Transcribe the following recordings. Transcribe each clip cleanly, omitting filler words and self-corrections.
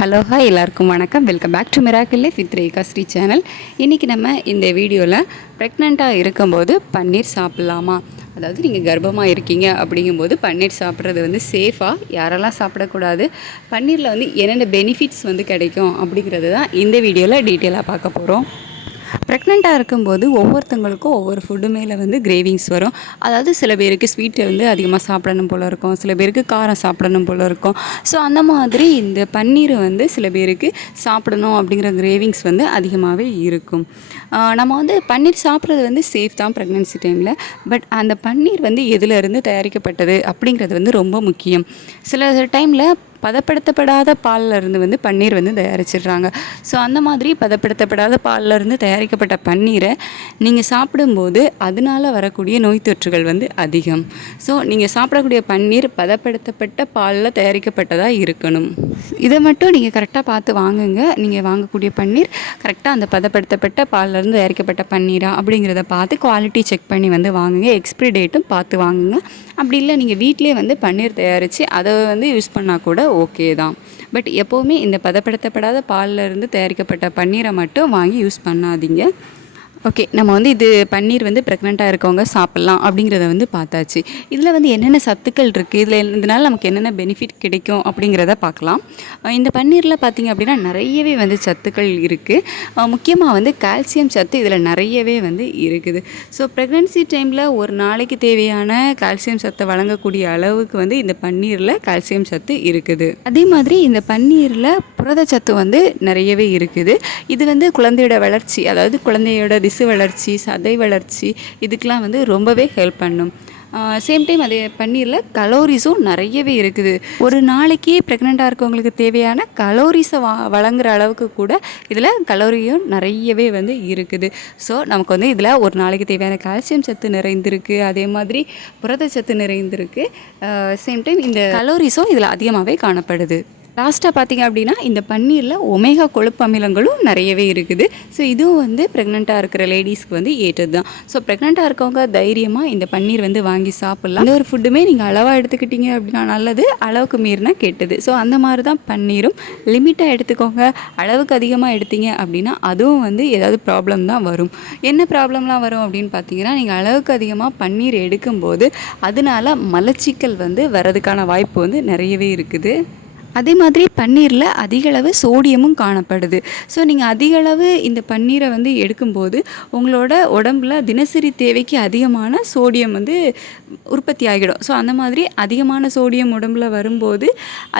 Hello hi எல்லாருக்கும் வணக்கம். Welcome back to miracle life with Rekha Sri channel. இன்றைக்கி நம்ம இந்த வீடியோவில் ப்ரெக்னெண்ட்டாக இருக்கும்போது பன்னீர் சாப்பிட்லாமா, அதாவது நீங்கள் கர்ப்பமாக இருக்கீங்க அப்படிங்கும்போது பன்னீர் சாப்பிட்றது வந்து சேஃபாக, யாரெல்லாம் சாப்பிடக்கூடாது, பன்னீரில் வந்து என்னென்ன பெனிஃபிட்ஸ் வந்து கிடைக்கும் அப்படிங்கிறது தான் இந்த வீடியோவில் டீட்டெயிலாக பார்க்க போகிறோம். ப்ரெக்னெண்ட்டாக இருக்கும்போது ஒவ்வொருத்தவங்களுக்கும் ஒவ்வொரு ஃபுட்டு மேலே வந்து கிரேவிங்ஸ் வரும். அதாவது சில பேருக்கு ஸ்வீட்டை வந்து அதிகமாக சாப்பிடணும் போல் இருக்கும், சில பேருக்கு காரம் சாப்பிடணும் போல் இருக்கும். ஸோ அந்த மாதிரி இந்த பன்னீர் வந்து சில பேருக்கு சாப்பிடணும் அப்படிங்கிற கிரேவிங்ஸ் வந்து அதிகமாகவே இருக்கும். நம்ம வந்து பன்னீர் சாப்பிட்றது வந்து சேஃப் தான் ப்ரெக்னென்சி டைமில். பட் அந்த பன்னீர் வந்து எதிலிருந்து தயாரிக்கப்பட்டது அப்படிங்கிறது வந்து ரொம்ப முக்கியம். சில டைமில் பதப்படுத்தப்படாத பாலில் இருந்து வந்து பன்னீர் வந்து தயாரிச்சிடுறாங்க. ஸோ அந்த மாதிரி பதப்படுத்தப்படாத பாலில் இருந்து தயாரிக்கப்பட்ட பன்னீரை நீங்கள் சாப்பிடும்போது அதனால் வரக்கூடிய நோய் தொற்றுகள் வந்து அதிகம். ஸோ நீங்கள் சாப்பிடக்கூடிய பன்னீர் பதப்படுத்தப்பட்ட பாலில் தயாரிக்கப்பட்டதாக இருக்கணும். இதை மட்டும் நீங்கள் கரெக்டாக பார்த்து வாங்குங்க. நீங்கள் வாங்கக்கூடிய பன்னீர் கரெக்டாக அந்த பதப்படுத்தப்பட்ட பாலிலேருந்து தயாரிக்கப்பட்ட பன்னீரா அப்படிங்கிறத பார்த்து குவாலிட்டி செக் பண்ணி வந்து வாங்குங்க. எக்ஸ்பிரி டேட்டும் பார்த்து வாங்குங்க. அப்படி இல்லை நீங்கள் வீட்டிலே வந்து பன்னீர் தயாரித்து அதை வந்து யூஸ் பண்ணால் கூட ஓகே தான். பட் எப்போவுமே இந்த பதப்படுத்தப்படாத பாலில் இருந்து தயாரிக்கப்பட்ட பன்னீரை மட்டும் வாங்கி யூஸ் பண்ணாதீங்க. ஓகே, நம்ம வந்து இது பன்னீர் வந்து ப்ரெக்னெண்ட்டாக இருக்கவங்க சாப்பிட்லாம் அப்படிங்கிறத வந்து பார்த்தாச்சு. இதில் வந்து என்னென்ன சத்துக்கள் இருக்குது, இதனால் நமக்கு என்னென்ன பெனிஃபிட் கிடைக்கும் அப்படிங்கிறத பார்க்கலாம். இந்த பன்னீரில் பார்த்திங்க அப்படின்னா நிறையவே வந்து சத்துக்கள் இருக்குது. முக்கியமாக வந்து கால்சியம் சத்து இதில் நிறையவே வந்து இருக்குது. ஸோ ப்ரெக்னென்சி டைமில் ஒரு நாளைக்கு தேவையான கால்சியம் சத்தை வழங்கக்கூடிய அளவுக்கு வந்து இந்த பன்னீரில் கால்சியம் சத்து இருக்குது. அதே மாதிரி இந்த பன்னீரில் புரதச்சத்து வந்து நிறையவே இருக்குது. இது வந்து குழந்தையோட வளர்ச்சி, அதாவது குழந்தையோட திசு வளர்ச்சி, சதை வளர்ச்சி, இதுக்கெலாம் வந்து ரொம்பவே ஹெல்ப் பண்ணும். சேம் டைம் அதே பன்னீரில் கலோரிஸும் நிறையவே இருக்குது. ஒரு நாளைக்கு ப்ரெக்னெண்ட்டாக இருக்கவங்களுக்கு தேவையான கலோரிஸை வழங்குற அளவுக்கு கூட இதில் கலோரியும் நிறையவே வந்து இருக்குது. ஸோ நமக்கு வந்து இதில் ஒரு நாளைக்கு தேவையான கால்சியம் சத்து நிறைந்திருக்கு, அதே மாதிரி புரதச்சத்து நிறைந்திருக்கு. சேம் டைம் இந்த கலோரிஸும் இதில் அதிகமாகவே காணப்படுது. லாஸ்ட்டாக பார்த்திங்க அப்படின்னா இந்த பன்னீரில் ஒமேகா கொழுப்பு அமிலங்களும் நிறையவே இருக்குது. ஸோ இதுவும் வந்து ப்ரெக்னெண்ட்டாக இருக்கிற லேடிஸ்க்கு வந்து ஏற்றது தான். ஸோ ப்ரெக்னெண்ட்டாக இருக்கவங்க தைரியமாக இந்த பன்னீர் வந்து வாங்கி சாப்பிட்லாம். இந்த ஒரு ஃபுட்டுமே நீங்கள் அளவாக எடுத்துக்கிட்டீங்க அப்படின்னா நல்லது, அளவுக்கு மீறினா கெட்டது. ஸோ அந்த மாதிரி தான் பன்னீரும் லிமிட்டாக எடுத்துக்கோங்க. அளவுக்கு அதிகமாக எடுத்தீங்க அப்படின்னா அதுவும் வந்து ஏதாவது ப்ராப்ளம் தான் வரும். என்ன ப்ராப்ளம்லாம் வரும் அப்படின்னு பார்த்தீங்கன்னா, நீங்கள் அளவுக்கு அதிகமாக பன்னீர் எடுக்கும்போது அதனால மலச்சிக்கல் வந்து வர்றதுக்கான வாய்ப்பு வந்து நிறையவே இருக்குது. அதே மாதிரி பன்னீரில் அதிகளவு சோடியமும் காணப்படுது. ஸோ நீங்கள் அதிகளவு இந்த பன்னீரை வந்து எடுக்கும்போது உங்களோட உடம்புல தினசரி தேவைக்கு அதிகமான சோடியம் வந்து உற்பத்தி ஆகிடும். ஸோ அந்த மாதிரி அதிகமான சோடியம் உடம்புல வரும்போது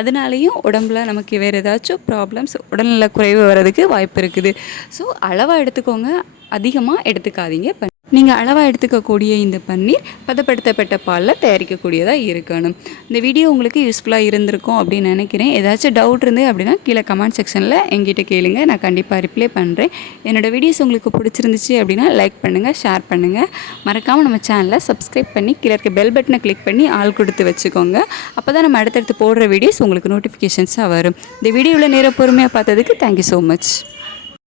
அதனாலேயும் உடம்புல நமக்கு வேறு ஏதாச்சும் ப்ராப்ளம்ஸ், உடல்நல குறைவு வர்றதுக்கு வாய்ப்பு இருக்குது. ஸோ அளவாக எடுத்துக்கோங்க, அதிகமாக எடுத்துக்காதீங்க. நீங்கள் அளவாக எடுத்துக்கக்கூடிய இந்த பன்னீர் பதப்படுத்தப்பட்ட பாலில் தயாரிக்கக்கூடியதாக இருக்கணும். இந்த வீடியோ உங்களுக்கு யூஸ்ஃபுல்லாக இருந்திருக்கும் அப்படின்னு நினைக்கிறேன். ஏதாச்சும் டவுட் இருந்து அப்படின்னா கீழே கமெண்ட் செக்ஷனில் எங்கிட்ட கேளுங்க, நான் கண்டிப்பாக ரிப்ளை பண்ணுறேன். என்னோடய வீடியோஸ் உங்களுக்கு பிடிச்சிருந்துச்சு அப்படின்னா லைக் பண்ணுங்கள், ஷேர் பண்ணுங்கள். மறக்காமல் நம்ம சேனலை சப்ஸ்கிரைப் பண்ணி கீழே இருக்க பெல் பட்டனை கிளிக் பண்ணி ஆள் கொடுத்து வச்சுக்கோங்க. அப்போ தான் நம்ம அடுத்தடுத்து போடுற வீடியோஸ் உங்களுக்கு நோட்டிஃபிகேஷன்ஸாக வரும். இந்த வீடியோவில் நேரம் பொறுமையாக பார்த்ததுக்கு தேங்க்யூ ஸோ மச்.